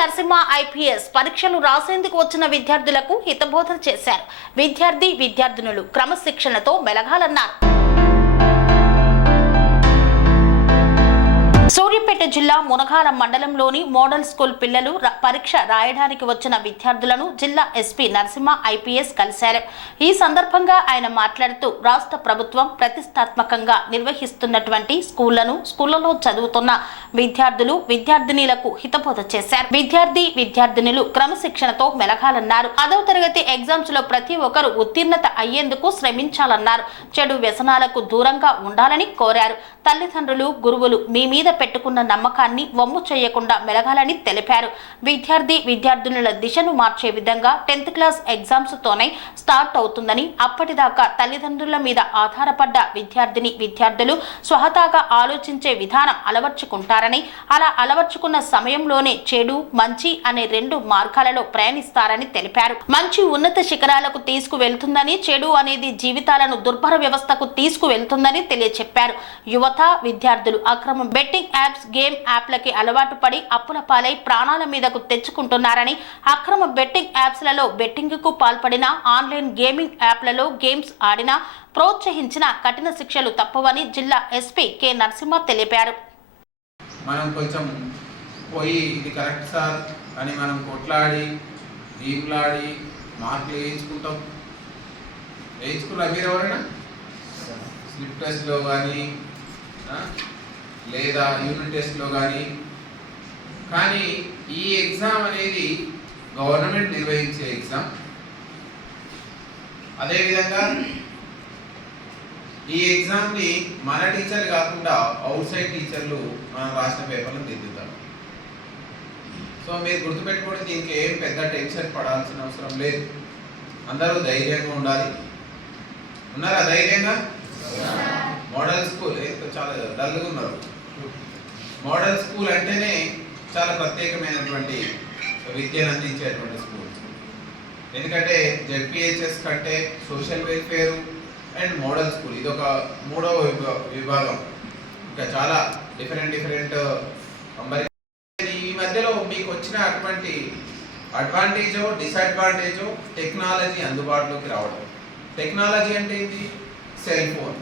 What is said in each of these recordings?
Narasimha IPS పరీక్షలు రాసేందుకు వచ్చిన విద్యార్థులకు హితబోధన చేశారు. విద్యార్థి విద్యార్థినులు క్రమశిక్షణతో మెలగాలన్నారు. సూర్యాపేట జిల్లా మునగాల మండలంలోని మోడల్ స్కూల్ పిల్లలు పరీక్ష రాయడానికి వచ్చిన విద్యార్థులను జిల్లా ఎస్పీ నరసింహ ఐపీఎస్ కలిశారు. ఈ సందర్భంగా ఆయన మాట్లాడుతూ రాష్ట్ర ప్రభుత్వం ప్రతిష్టాత్మకంగా నిర్వహిస్తున్నటువంటి స్కూళ్ళను స్కూళ్ళలో చదువుతున్న విద్యార్థులు విద్యార్థినిలకు హితబోధ చేశారు. విద్యార్థి విద్యార్థినులు క్రమశిక్షణతో మెలగాలన్నారు. పదవ తరగతి ఎగ్జామ్స్లో ప్రతి ఒక్కరు ఉత్తీర్ణత అయ్యేందుకు శ్రమించాలన్నారు. చెడు వ్యసనాలకు దూరంగా ఉండాలని కోరారు. తల్లిదండ్రులు గురువులు మీ మీద పెట్టుకున్న ఉన్న నమ్మకాన్ని వమ్ము చేయకుండా మెలగాలని తెలిపారు. విద్యార్థి విద్యార్థినుల దిశను మార్చే విధంగా టెన్త్ క్లాస్ ఎగ్జామ్స్ తోనే స్టార్ట్ అవుతుందని అప్పటిదాకా తల్లిదండ్రుల మీద ఆధారపడ్డ విద్యార్థిని విద్యార్థులు స్వహతాగా ఆలోచించే విధానం అలవర్చుకుంటారని అలా అలవర్చుకున్న సమయంలోనే చెడు మంచి అనే రెండు మార్గాలలో ప్రయాణిస్తారని తెలిపారు. మంచి ఉన్నత శిఖరాలకు తీసుకువెళ్తుందని చెడు అనేది జీవితాలను దుర్భర వ్యవస్థకు తీసుకువెళ్తుందని తెలియచెప్పారు. యువత విద్యార్థులు అక్రమ బెట్టింగ్ యాప్స్ గేమ్ యాప్లకి అలవాటు పడి అప్పుల పాలై ప్రాణాల మీదకు తెచ్చుకుంటున్నారని అక్రమ బెట్టింగ్ యాప్స్లలో బెట్టింగ్కు పాల్పడిన ఆన్లైన్ గేమింగ్ యాప్లలో గేమ్స్ ఆడినా ప్రోత్సహించిన కఠిన శిక్షలు తప్పవని జిల్లా ఎస్పీ కె. నరసింహ తెలిపారు. మనం కొంచెం పోయి ఇది కరెక్ట్ సార్ అని మనం కొట్లాడి దీపులాడి మార్కులు వేయించుకుంటాం. వేయించుకున్నా మీరు ఎవరైనా? స్లిప్ టెస్ట్లో కానీ లేదా యూనిట్ టెస్ట్లో కానీ కానీ ఈ ఎగ్జామ్ అనేది గవర్నమెంట్ నిర్వహించే ఎగ్జామ్ అదేవిధంగా ఈ ఎగ్జామ్ని మన టీచర్ కాకుండా అవుట్ సైడ్ టీచర్లు మన రాసిన పేపర్లను దిద్దుతారు. సో మీరు గుర్తుపెట్టుకోండి దీనికి ఏం పెద్ద టెన్షన్ పడాల్సిన అవసరం లేదు. అందరూ ధైర్యంగా ఉండాలి. ఉన్నారా ధైర్యంగా? మోడల్ స్కూల్ చాలా డల్గా ఉన్నారు. మోడల్ స్కూల్ అంటేనే చాలా ప్రత్యేకమైనటువంటి విద్యను అందించేటువంటి స్కూల్. ఎందుకంటే జెడ్పిహెచ్ఎస్ కంటే social welfare and model school ఇది ఒక మూడవ విభాగం. ఇంకా చాలా డిఫరెంట్ డిఫరెంట్ మరి ఈ మధ్యలో మీకు వచ్చిన అటువంటి అడ్వాంటేజో డిసడ్వాంటేజో టెక్నాలజీ అందుబాటులోకి రావడం. టెక్నాలజీ అంటే ఏంటి? Cell phone.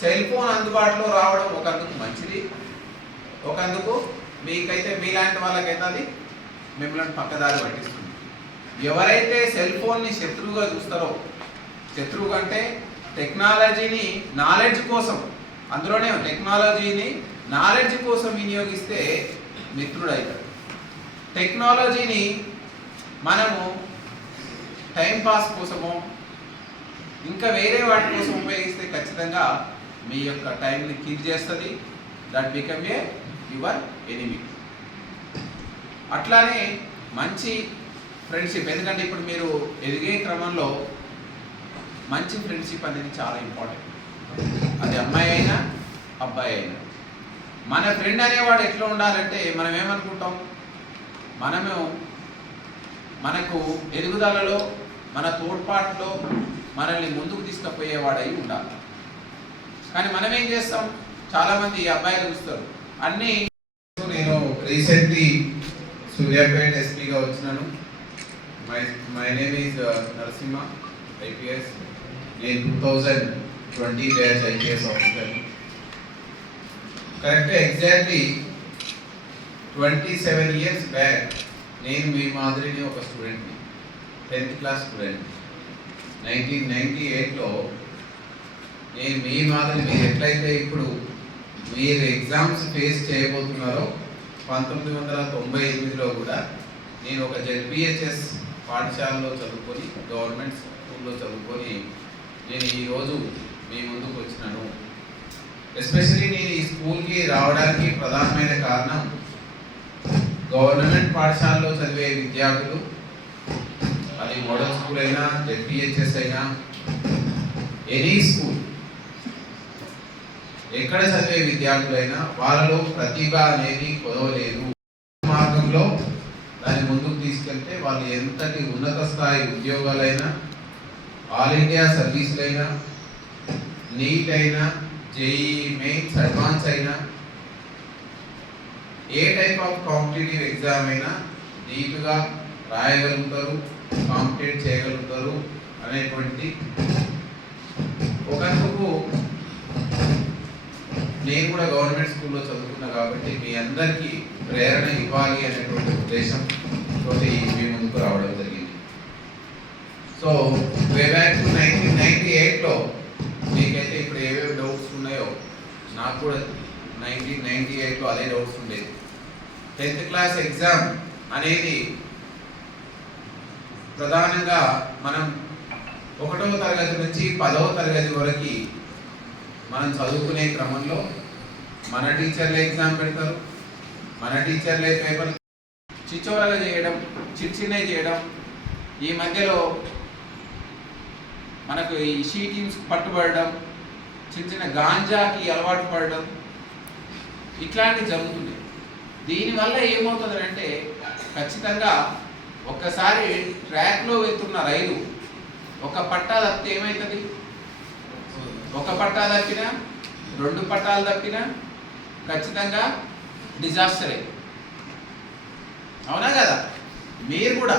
సెల్ ఫోన్ అందుబాటులో రావడం ఒకందుకు మంచిది. ఒకందుకు మీకైతే మీలాంటి వాళ్ళకైతే అది మిమ్మల్ని పక్కదారి పట్టిస్తుంది. ఎవరైతే సెల్ ఫోన్ని శత్రువుగా చూస్తారో శత్రువు కంటే టెక్నాలజీని నాలెడ్జ్ కోసం అందులోనే టెక్నాలజీని నాలెడ్జ్ కోసం వినియోగిస్తే మిత్రుడు టెక్నాలజీని మనము టైంపాస్ కోసము కోసమో ఇంకా వేరే వాటి కోసం ఉపయోగిస్తే ఖచ్చితంగా మీ యొక్క టైంని కిల్ చేస్తుంది. That become a your enemy అట్లానే మంచి ఫ్రెండ్షిప్ ఎందుకంటే ఇప్పుడు మీరు ఎదిగే క్రమంలో మంచి ఫ్రెండ్షిప్ అనేది చాలా ఇంపార్టెంట్ అది అమ్మాయి అయినా అబ్బాయి అయినా. మన ఫ్రెండ్ అనేవాడు ఎట్లా ఉండాలంటే మనం ఏమనుకుంటాం? మనము మనకు ఎదుగుదలలో మన తోడ్పాటులో మనల్ని ముందుకు తీసుకుపోయేవాడై ఉండాలి. కానీ మనం ఏం చేస్తాం? చాలామంది అబ్బాయిలు చూస్తారు. అన్నీ నేను రీసెంట్లీ సూర్యాపేట ఎస్పీగా వచ్చినాను. My my name is uh, Narasimha IPS. నేను two thousand twenty batch IPS officer correct exactly twenty seven years back నేను మీ మాదిరిని ఒక స్టూడెంట్ని. Tenth class student nineteen ninety ఎయిట్లో నేను మీ మాదిరి మీరు ఎట్లయితే ఇప్పుడు మీరు ఎగ్జామ్స్ ఫేస్ చేయబోతున్నారో పంతొమ్మిది వందల తొంభై ఎనిమిదిలో కూడా నేను ఒక జెడ్పిహెచ్ఎస్ పాఠశాలలో చదువుకొని గవర్నమెంట్ స్కూల్లో చదువుకొని నేను ఈరోజు మీ ముందుకు వచ్చినాను. ఎస్పెషల్లీ నేను ఈ స్కూల్కి రావడానికి ప్రధానమైన కారణం గవర్నమెంట్ పాఠశాలలో చదివే విద్యార్థులు అది మోడల్ స్కూల్ అయినా జెడ్పిహెచ్ఎస్ అయినా ఎనీ స్కూల్ ఎక్కడ చదివే విద్యార్థులైనా వాళ్ళలో ప్రతిభ అనేది కొదవలేదు. మార్గంలో దాన్ని ముందుకు తీసుకెళ్తే వాళ్ళు ఎంతటి ఉన్నత స్థాయి ఉద్యోగాలైనా ఆల్ ఇండియా సర్వీసులైనా నీట్ అయినా జేఈ మెయిన్స్ అడ్వాన్స్ అయినా a type of competitive exam అయినా నీట్గా రాయగలుగుతారు కాంపిటేట్ చేయగలుగుతారు అనేటువంటి నేను కూడా గవర్నమెంట్ స్కూల్లో చదువుకున్నా కాబట్టి మీ అందరికీ ప్రేరణ ఇవ్వాలి అనేటువంటి ఉద్దేశం తోటి మీ ముందుకు రావడం జరిగింది. So way back nineteen ninety ఎయిట్లో మీకైతే ఇప్పుడు ఏవేవి డౌట్స్ ఉన్నాయో నాకు కూడా నైన్టీన్ నైన్టీ ఎయిట్లో అదే డౌట్స్ ఉండేది టెన్త్ క్లాస్ ఎగ్జామ్ అనేది ప్రధానంగా మనం ఒకటవ తరగతి నుంచి పదవ తరగతి వరకు మనం చదువుకునే క్రమంలో మన టీచర్లే ఎగ్జామ్ పెడతారు? మన టీచర్లే పేపర్ చిచ్చోరగా చేయడం చిన్నవి చేయడం ఈ మధ్యలో మనకు ఈ షీటింగ్స్ పట్టుబడడం చిన్న చిన్న గాంజాకి అలవాటు పడడం ఇట్లాంటివి జరుగుతుంది దీనివల్ల ఏమవుతుంది అంటే ఖచ్చితంగా ఒక్కసారి ట్రాక్లో వెళ్తున్న రైలు ఒక పట్టా తప్పితే ఏమవుతుంది? ఒక పట్టా తప్పినా రెండు పట్టాలు తప్పినా ఖచ్చితంగా డిజాస్టరే అవునా కదా? మీరు కూడా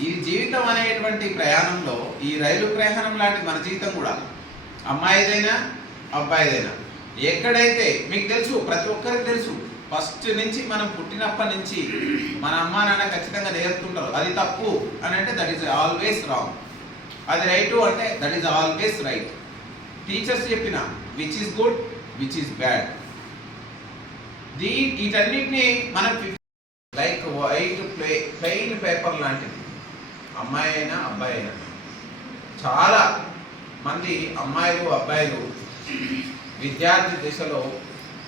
ఈ జీవితం అనేటువంటి ప్రయాణంలో ఈ రైలు ప్రయాణం లాంటి మన జీవితం కూడా అమ్మాయిదైనా అబ్బాయిదైనా ఎక్కడైతే మీకు తెలుసు ప్రతి ఒక్కరికి తెలుసు ఫస్ట్ నుంచి మనం పుట్టినప్పటి నుంచి మన అమ్మ నాన్న ఖచ్చితంగా నేర్పుతుంటారు అది తప్పు అని అంటే దట్ ఈస్ ఆల్వేస్ రాంగ్ అది రైట్ అంటే that is always right teachers చెప్పిన which is good which is bad దీ వీటన్నిటిని మనం like white play plain paper లాంటిది. అమ్మాయి అయినా అబ్బాయి అయినా. చాలా మంది అమ్మాయిలు అబ్బాయిలు విద్యార్థి దశలో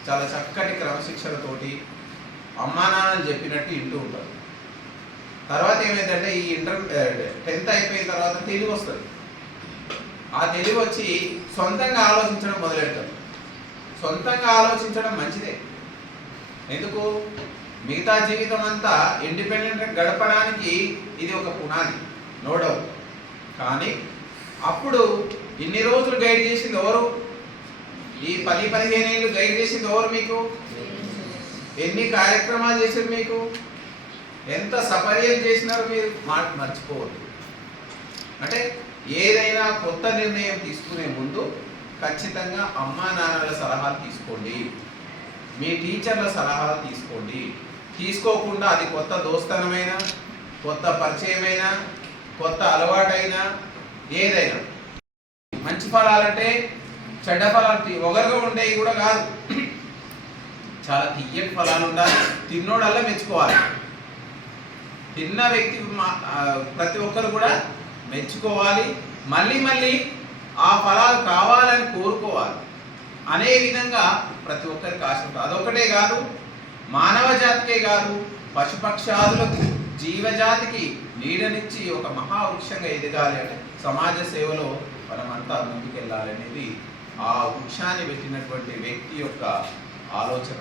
చాలా చక్కటి క్రమశిక్షణతోటి అమ్మానాన్నని చెప్పినట్టు వింటూ ఉంటారు. తర్వాత ఏమైందంటే ఈ ఇంటర్ టెన్త్ అయిపోయిన తర్వాత తెలివి వస్తుంది. ఆ తెలివి వచ్చి సొంతంగా ఆలోచించడం మొదలెడతారు. సొంతంగా ఆలోచించడం మంచిదే. ఎందుకు? మిగతా జీవితం అంతా ఇండిపెండెంట్గా గడపడానికి ఇది ఒక పునాది. No doubt. కానీ అప్పుడు ఇన్ని రోజులు గైడ్ చేసింది ఎవరు? ఈ పది పదిహేను ఏళ్ళు గైడ్ చేసింది ఎవరు మీకు? ఎన్ని కార్యక్రమాలు చేశారు మీకు? ఎంత సపర్యం చేసినారు మీరు? మాట మర్చిపోవద్దు. అంటే ఏదైనా కొత్త నిర్ణయం తీసుకునే ముందు ఖచ్చితంగా అమ్మా నాన్నల సలహాలు తీసుకోండి. మీ టీచర్ల సలహాలు తీసుకోండి. తీసుకోకుండా అది కొత్త దోస్తనమైనా కొత్త పరిచయమైనా కొత్త అలవాటైనా ఏదైనా. మంచి ఫలాలంటే చెడ్డ ఫలాలు ఒగరుగా ఉండేవి కూడా కాదు. చాలా తీయటి ఫలాలు ఉండాలి. తిన్నోడల్లా మెచ్చుకోవాలి. తిన్న వ్యక్తి మా- ప్రతి ఒక్కరు కూడా మెచ్చుకోవాలి. మళ్ళీ మళ్ళీ ఆ ఫలాలు కావాలని కోరుకోవాలి. అనే విధంగా ప్రతి ఒక్కరికి ఆశ ఉంటుంది అదొకటే కాదు మానవ జాతికే కాదు పశుపక్షాదులకు జీవజాతికి నీడనిచ్చి ఒక మహావృక్షంగా ఎదగాలి అంటే సమాజ సేవలో మనమంతా ముందుకెళ్ళాలి అనేది ఆ వృక్షాన్ని పెట్టినటువంటి వ్యక్తి యొక్క ఆలోచన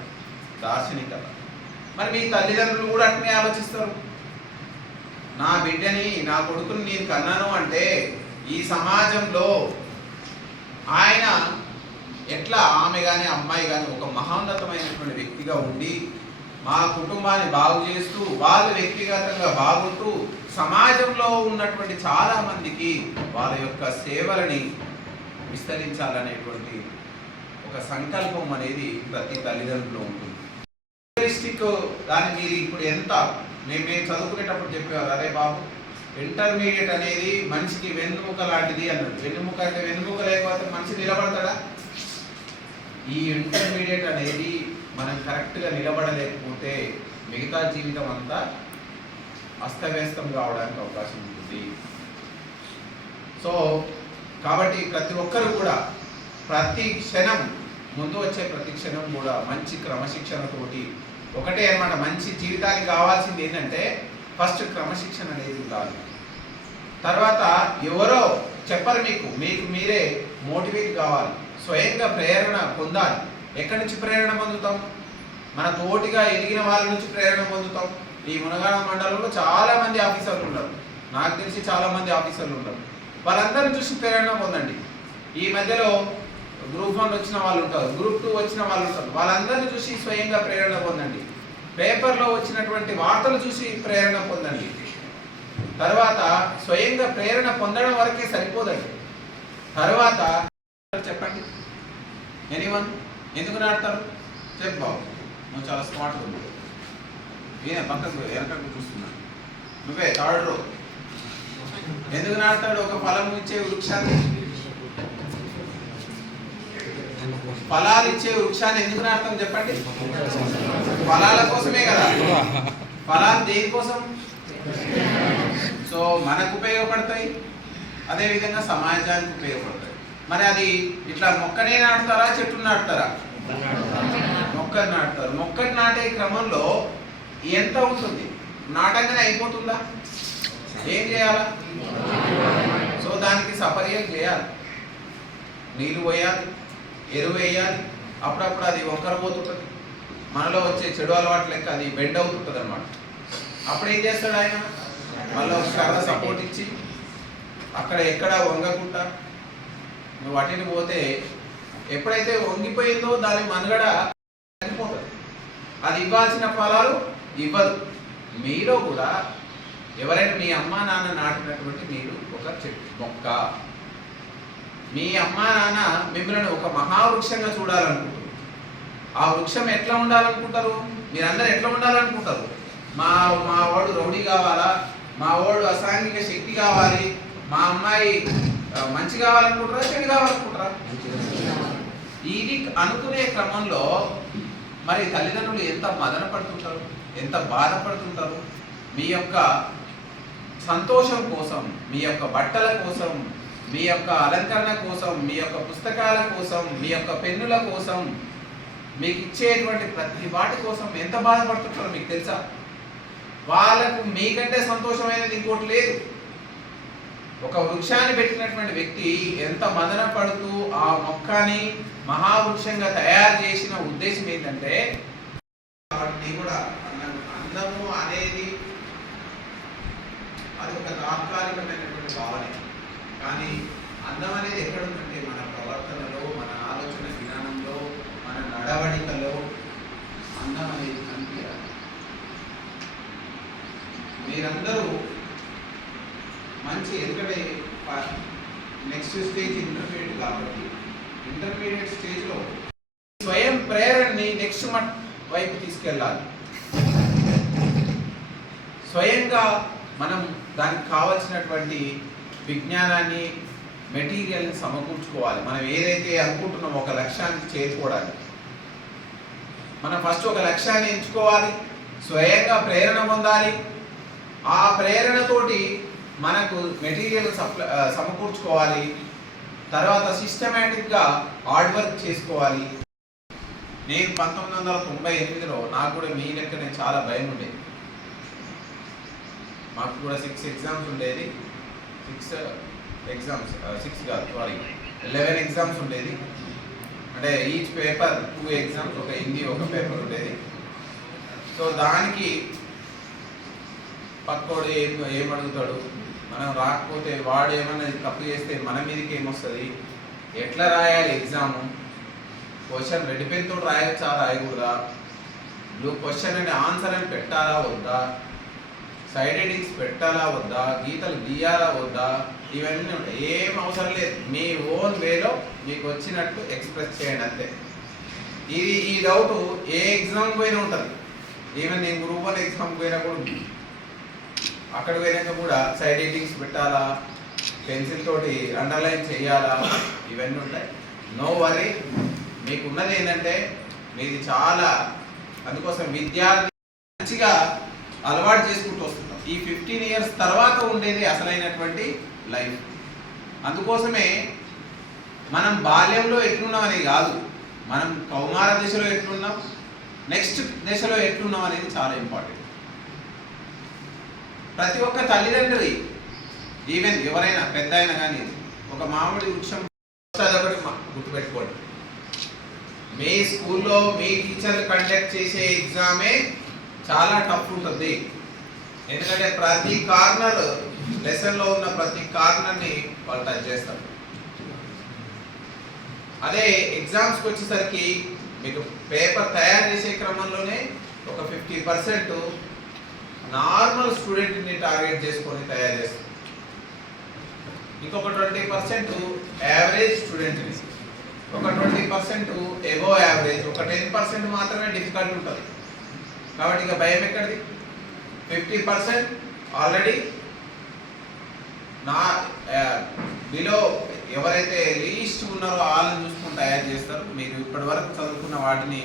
దార్శనికత. మరి మీ తల్లిదండ్రులు కూడా అట్నే ఆలోచిస్తారు. నా బిడ్డని నా కొడుకుని నేను కన్నాను అంటే ఈ సమాజంలో ఆయన ఎట్లా ఆమె కానీ అమ్మాయి కానీ ఒక మహోన్నతమైనటువంటి వ్యక్తిగా ఉండి మా కుటుంబాన్ని బాగు చేస్తూ వాళ్ళు వ్యక్తిగతంగా బాగుంటూ సమాజంలో ఉన్నటువంటి చాలా మందికి వాళ్ళ యొక్క సేవలని విస్తరించాలనేటువంటి ఒక సంకల్పం అనేది ప్రతి తల్లిదండ్రులు ఉంటుంది. ఇంటరిస్టిక్ దాన్ని మీరు ఇప్పుడు ఎంత మేము మేము చదువుకునేటప్పుడు చెప్పేవారు అరే బాబు ఇంటర్మీడియట్ అనేది మనిషికి వెన్నుముక లాంటిది అన్నాడు వెన్నుముక అంటే వెన్నుముక లేకపోతే మనిషి నిలబడతాడా? ఈ ఇంటర్మీడియట్ అనేది మనం కరెక్ట్గా నిలబడలేకపోతే మిగతా జీవితం అంతా అస్తవ్యస్తం కావడానికి అవకాశం ఉంటుంది. సో కాబట్టి ప్రతి ఒక్కరు కూడా ప్రతి క్షణం ముందు వచ్చే ప్రతి క్షణం కూడా మంచి క్రమశిక్షణతోటి ఒకటే అనమాట మంచి జీవితానికి కావాల్సింది ఏంటంటే ఫస్ట్ క్రమశిక్షణ అనేది కాదు తర్వాత ఎవరో చెప్పరు మీకు మీకు మీరే మోటివేట్ కావాలి. స్వయంగా ప్రేరణ పొందాలి. ఎక్కడి నుంచి ప్రేరణ పొందుతాం? మన తోటిగా ఎదిగిన వాళ్ళ నుంచి ప్రేరణ పొందుతాం. ఈ మునగాడ మండలంలో చాలా మంది ఆఫీసర్లు ఉన్నారు నాకు తెలిసి చాలా మంది ఆఫీసర్లు ఉంటారు. వాళ్ళందరిని చూసి ప్రేరణ పొందండి. ఈ మధ్యలో గ్రూప్ వన్ వచ్చిన వాళ్ళు ఉంటారు. గ్రూప్ టూ వచ్చిన వాళ్ళు ఉంటారు. వాళ్ళందరిని చూసి స్వయంగా ప్రేరణ పొందండి. పేపర్లో వచ్చినటువంటి వార్తలు చూసి ప్రేరణ పొందండి. తర్వాత స్వయంగా ప్రేరణ పొందడం వరకే సరిపోదండి. తర్వాత చెప్పండి. ఎనీవన్ ఎందుకు నాడతారు చెప్పు బాబు. నువ్వు చాలా స్మార్ట్గా ఉంది నేనే పక్కకు వెనకకు చూస్తున్నా. నువ్వే థర్డ్ రో ఎందుకు నాడతాడు ఒక ఫలం ఇచ్చే వృక్షాన్ని. ఫలాలు ఇచ్చే వృక్షాన్ని ఎందుకు నాడతాం చెప్పండి? ఫలాల కోసమే కదా. ఫలాలు దేనికోసం సో మనకు ఉపయోగపడతాయి. అదేవిధంగా సమాజానికి ఉపయోగపడతాయి. మరి అది ఇట్లా మొక్కనే నాటుతారా చెట్టు నాటుతారా? మొక్కని నాటుతారు. మొక్కని నాటే క్రమంలో ఎంత ఉంటుంది నాటంగానే అయిపోతుందా? ఏం చేయాలా? సో దానికి సపర్యం చేయాలి. నీళ్ళు పోయాలి ఎరువు వేయాలి. అప్పుడప్పుడు అది వంకర పోతుంటుంది. మనలో వచ్చే చెడు అలవాటు లెక్క అది బెండ్ అవుతుంటుంది అనమాట అప్పుడు ఏం చేస్తాడు ఆయన? మళ్ళీ ఒక సపోర్ట్ ఇచ్చి అక్కడ ఎక్కడ వంగకుండా నువ్వు అటుని పోతే ఎప్పుడైతే వంగిపోయిందో దాని మనుగడ తగ్గిపోతుంది అది ఇవ్వాల్సిన ఫలాలు ఇవ్వదు. మీలో కూడా ఎవరైనా మీ అమ్మా నాన్న నాటినటువంటి మీరు ఒక చెట్టు మొక్క మీ అమ్మా నాన్న మిమ్మల్ని ఒక మహావృక్షంగా చూడాలనుకుంటారు. ఆ వృక్షం ఎట్లా ఉండాలనుకుంటారు? మీరందరూ ఎట్లా ఉండాలనుకుంటారు? మా మా వాడు రౌడీ కావాలా? మా వాడు అసాంఘిక శక్తి కావాలి? మా అమ్మాయి మంచి కావాలనుకుంటారా చెడు కావాలనుకుంటారా? ఇది అనుకునే క్రమంలో మరి తల్లిదండ్రులు ఎంత మదన పడుతుంటారు ఎంత బాధపడుతుంటారు మీ యొక్క సంతోషం కోసం మీ యొక్క బట్టల కోసం మీ యొక్క అలంకరణ కోసం మీ యొక్క పుస్తకాల కోసం మీ యొక్క పెన్నుల కోసం మీకు ఇచ్చేటువంటి ప్రతి వాటి కోసం ఎంత బాధపడుతుంటారో మీకు తెలుసా? వాళ్ళకు మీకంటే సంతోషమైనది ఇంకోటి లేదు. ఒక వృక్షాన్ని పెట్టినటువంటి వ్యక్తి ఎంత మదన పడుతూ ఆ మొక్కని మహావృక్షంగా తయారు చేసిన ఉద్దేశం ఏంటంటే వాటిని కూడా అన్న- అందము అనేది అది ఒక తాత్కాలికమైనటువంటి భావన కానీ అందం అనేది ఎక్కడ ఉందంటే మన ప్రవర్తనలో మన ఆలోచన విధానంలో మన నడవడికలో అందం అనేది కనిపించాలి మీరందరూ మంచి ఎందుకంటే నెక్స్ట్ స్టేజ్ ఇంటర్మీడియట్ కాబట్టి ఇంటర్మీడియట్ స్టేజ్లో స్వయం ప్రేరణని నెక్స్ట్ మట్ వైపు తీసుకెళ్ళాలి. స్వయంగా మనం దానికి కావలసినటువంటి విజ్ఞానాన్ని మెటీరియల్ని సమకూర్చుకోవాలి. మనం ఏదైతే అనుకుంటున్నామో ఒక లక్ష్యానికి చేరుకోవడానికి. మనం ఫస్ట్ ఒక లక్ష్యాన్ని ఎంచుకోవాలి. స్వయంగా ప్రేరణ పొందాలి. ఆ ప్రేరణతోటి మనకు మెటీరియల్ సప్ల సమకూర్చుకోవాలి. తర్వాత సిస్టమేటిక్గా హార్డ్ వర్క్ చేసుకోవాలి. నేను పంతొమ్మిది వందల తొంభై ఎనిమిదిలో నాకు కూడా మీ లెక్కనే చాలా భయం ఉండేది. మాకు కూడా సిక్స్ ఎగ్జామ్స్ ఉండేది. సిక్స్ ఎగ్జామ్స్ సిక్స్ కాదు సారీ లెవెన్ ఎగ్జామ్స్ ఉండేది. అంటే ఈచ్ పేపర్ టూ ఎగ్జామ్స్ ఒక హిందీ ఒక పేపర్ ఉండేది. సో దానికి పక్కోడు ఏం ఏం అడుగుతాడు? మనం రాకపోతే వాడు ఏమన్నా తప్పు చేస్తే మన మీదకి ఏమొస్తుంది? ఎట్లా రాయాలి ఎగ్జాము క్వశ్చన్ రెడ్ పెన్తో రాయొచ్చా? రాయకూడదా? బ్లూ క్వశ్చన్ అని ఆన్సర్ అని పెట్టాలా వద్దా? సైడ్ హెడింగ్స్ పెట్టాలా వద్దా? గీతలు గీయాలా వద్దా? ఇవన్నీ ఉంటాయి. ఏం అవసరం లేదు. మీ ఓన్ వేలో మీకు వచ్చినట్టు ఎక్స్ప్రెస్ చేయండి అంతే. ఇది ఈ డౌట్ ఏ ఎగ్జామ్ పోయినా ఉంటుంది. ఈవెన్ నేను గ్రూప్ వన్ ఎగ్జామ్ పోయినా కూడా అక్కడ పోయినాక కూడా సైడ్ ఎడింగ్స్ పెట్టాలా? పెన్సిల్ తోటి అండర్లైన్ చేయాలా? ఇవన్నీ ఉంటాయి. నో వరీ మీకు ఉన్నది ఏంటంటే మీది చాలా అందుకోసం విద్యార్థి మంచిగా అలవాటు చేసుకుంటూ వస్తున్నాం ఈ ఫిఫ్టీన్ ఇయర్స్ తర్వాత ఉండేది అసలైనటువంటి లైఫ్ అందుకోసమే మనం బాల్యంలో ఎట్లున్నాం అనేది కాదు. మనం కౌమార దశలో ఎట్లున్నాం? నెక్స్ట్ దశలో ఎట్లున్నాం అనేది చాలా ఇంపార్టెంట్ ప్రతి ఒక్క తల్లిదండ్రి ఈవెన్ ఎవరైనా పెద్ద అయినా కానీ ఒక మామిడి వృక్షం ఒకటి గుర్తుపెట్టుకోండి. మీ స్కూల్లో మీ టీచర్లు కండక్ట్ చేసే ఎగ్జామే చాలా టఫ్ ఉంటుంది. ఎందుకంటే ప్రతి కార్నర్ లెసన్లో ఉన్న ప్రతి కార్నర్ని వాళ్ళు టచ్ చేస్తారు. అదే ఎగ్జామ్స్కి వచ్చేసరికి మీకు పేపర్ తయారు చేసే క్రమంలోనే ఒక ఫిఫ్టీ పర్సెంట్ నార్మల్ స్టూడెంట్ని టార్గెట్ చేసుకొని తయారు చేస్తాం ఇంకొక ట్వంటీ పర్సెంట్ యావరేజ్ స్టూడెంట్ని ఒక ట్వంటీ పర్సెంట్ ఎబో యావరేజ్ ఒక టెన్ పర్సెంట్ మాత్రమే డిఫికల్ట్ ఉంటుంది. కాబట్టి ఇక భయం ఎక్కడిది? ఫిఫ్టీ పర్సెంట్ ఆల్రెడీ నా బిలో ఎవరైతే లీస్ట్ ఉన్నారో వాళ్ళని చూసుకుని తయారు చేస్తారు. మీరు ఇప్పటి వరకు చదువుకున్న వాటిని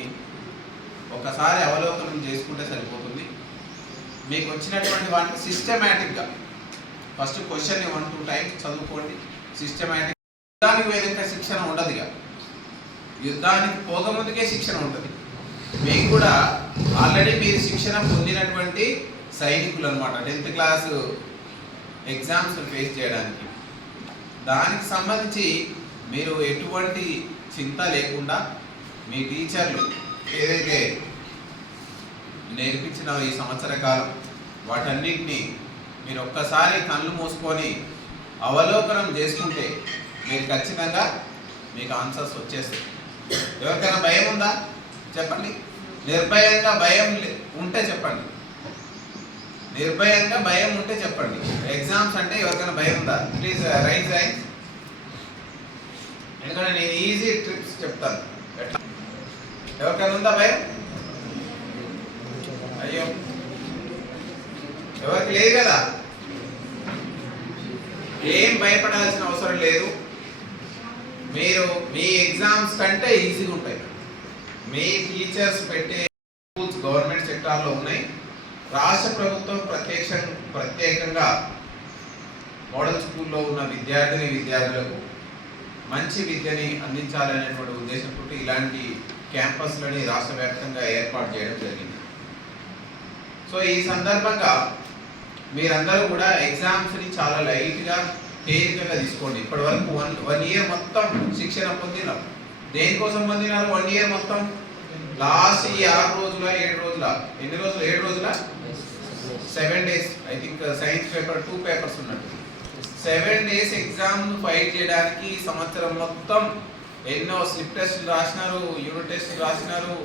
ఒకసారి అవలోకనం చేసుకుంటే సరిపోతుంది. మీకు వచ్చినటువంటి వాటిని సిస్టమేటిక్గా first question one two times చదువుకోండి. సిస్టమేటిక్ యుద్ధానికి వేదిక శిక్షణ ఉండదు ఇక యుద్ధానికి పోకముందుకే శిక్షణ ఉంటుంది. మీకు కూడా ఆల్రెడీ మీరు శిక్షణ పొందినటువంటి సైనికులు అనమాట టెన్త్ క్లాస్ ఎగ్జామ్స్ ఫేస్ చేయడానికి. దానికి సంబంధించి మీరు ఎటువంటి చింత లేకుండా మీ టీచర్లు ఏదైతే నేర్పించిన ఈ సంవత్సర కాలం వాటన్నిటిని మీరు ఒక్కసారి కళ్ళు మూసుకొని అవలోకనం చేసుకుంటే మీరు ఖచ్చితంగా మీకు ఆన్సర్స్ వచ్చేస్తాయి. ఎవరికైనా భయం ఉందా? చెప్పండి. నిర్భయంగా భయం లే- ఉంటే చెప్పండి. నిర్భయంగా భయం ఉంటే చెప్పండి. ఎగ్జామ్స్ అంటే ఎవరికైనా భయం ఉందా? ప్లీజ్ uh, రైట్ రైట్ ఎందుకంటే నేను ఈజీ ట్రిప్స్ చెప్తాను. ఎవరికైనా ఉందా భయం? అయ్యో ఎవరికి లేదు కదా? ఏం భయపడాల్సిన అవసరం లేదు. మీరు మీ ఎగ్జామ్స్ కంటే ఈజీగా ఉంటాయి. మీ టీచర్స్ పెట్టే స్కూల్స్ గవర్నమెంట్ సెక్టార్లో ఉన్నాయి. రాష్ట్ర ప్రభుత్వం ప్రత్యక్ష ప్రత్యేకంగా మోడల్ స్కూల్లో ఉన్న విద్యార్థిని విద్యార్థులకు మంచి విద్యని అందించాలనేటువంటి ఉద్దేశంతో ఇలాంటి క్యాంపస్లని రాష్ట్ర వ్యాప్తంగా ఏర్పాటు చేయడం జరిగింది. సో ఈ సందర్భంగా మీరందరూ కూడా ఎగ్జామ్స్ని చాలా లైట్గా తేలికగా తీసుకోండి. ఇప్పటి వరకు వన్ వన్ ఇయర్ మొత్తం శిక్షణ పొందినాం. దేనికోసం పొందినారు? వన్ ఇయర్ మొత్తం లాస్ట్ ఈ ఆరు రోజుల ఏడు రోజుల? ఎన్ని రోజులు? ఏడు రోజుల? Seven days I think science paper two papers ఉన్నట్టు. సెవెన్ డేస్ ఎగ్జామ్ ఫైట్ చేయడానికి ఈ సంవత్సరం మొత్తం ఎన్నో స్లిప్ టెస్ట్లు రాసినారు యూనిట్ టెస్ట్ రాసినారు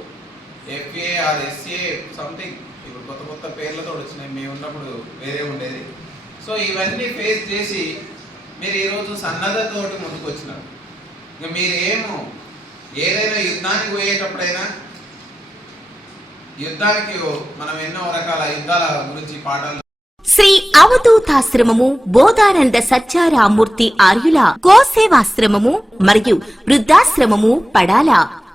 ఎఫ్ఏ ఆర్ ఎస్ఏ సంథింగ్ ఇప్పుడు కొత్త కొత్త పేర్లతో వచ్చినాయి. మేము ఉన్నప్పుడు వేరే ఉండేది. సో ఇవన్నీ ఫేస్ చేసి మీరు ఈరోజు సన్నద్ధతోటి ముందుకు వచ్చినారు. ఇంకా మీరేమో ఏదైనా యుద్ధానికి పోయేటప్పుడైనా యుద్ధానికి మనం ఎన్నో రకాల యుద్ధాల గురించి పాఠాలు శ్రీ అవధూతాశ్రమము బోధానంద సత్యారామూర్తి ఆర్యుల గోసేవాశ్రమము మరియు వృద్ధాశ్రమము పడాల.